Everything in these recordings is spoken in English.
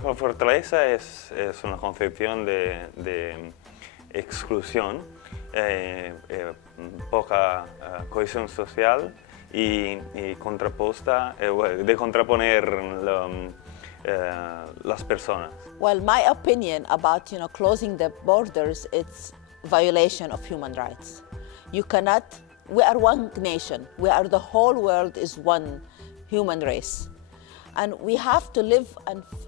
Europa Fortaleza es una concepción de exclusión, poca cohesión social y contraposta, de contraponer las personas. Well, my opinion about closing the borders, it's violation of human rights. You cannot. We are one nation. The whole world is one human race, and we have to live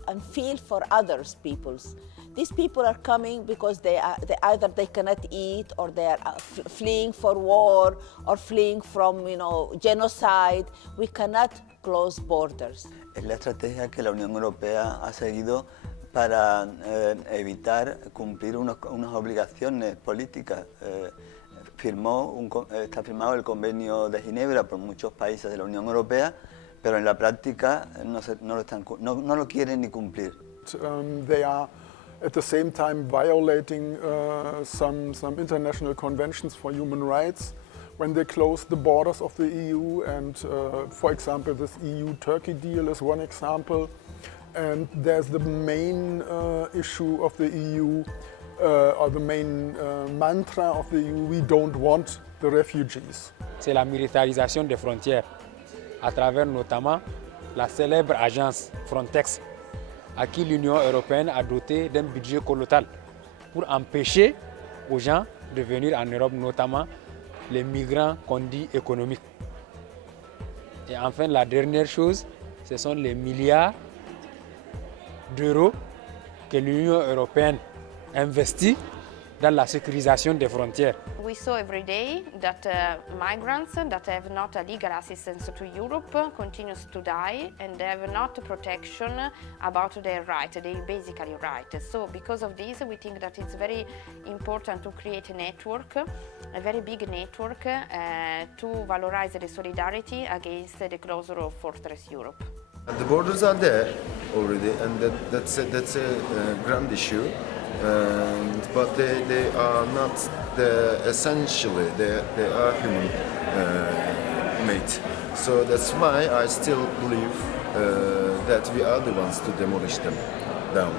and feel for others peoples. These people are coming because they either they cannot eat, or they are fleeing for war, or fleeing from genocide. We cannot close borders. Es la estrategia que la Unión Europea ha seguido para evitar cumplir unas obligaciones políticas. Está firmado el Convenio de Ginebra por muchos países de la Unión Europea, pero en la práctica no lo quieren ni cumplir. They are at the same time violating some international conventions for human rights when they close the borders of the EU, and for example this EU-Turkey deal is one example, and there's the main issue of the EU, or the main mantra of the EU: we don't want the refugees. C'est la militarisation des frontières à travers notamment la célèbre agence Frontex, à qui l'Union européenne a doté d'un budget colossal pour empêcher aux gens de venir en Europe, notamment les migrants qu'on dit économiques. Et enfin, la dernière chose, ce sont les milliards d'euros que l'Union européenne investit dans la sécurisation des frontières. We saw every day that migrants that have not a legal assistance to Europe continues to die, and they have not protection about their right, their basically right. So because of this, we think that it's very important to create a network, a very big network, to valorize the solidarity against the closure of Fortress Europe. The borders are there already, and that's a grand issue. But they are not essentially, they are human made. So that's why I still believe that we are the ones to demolish them down.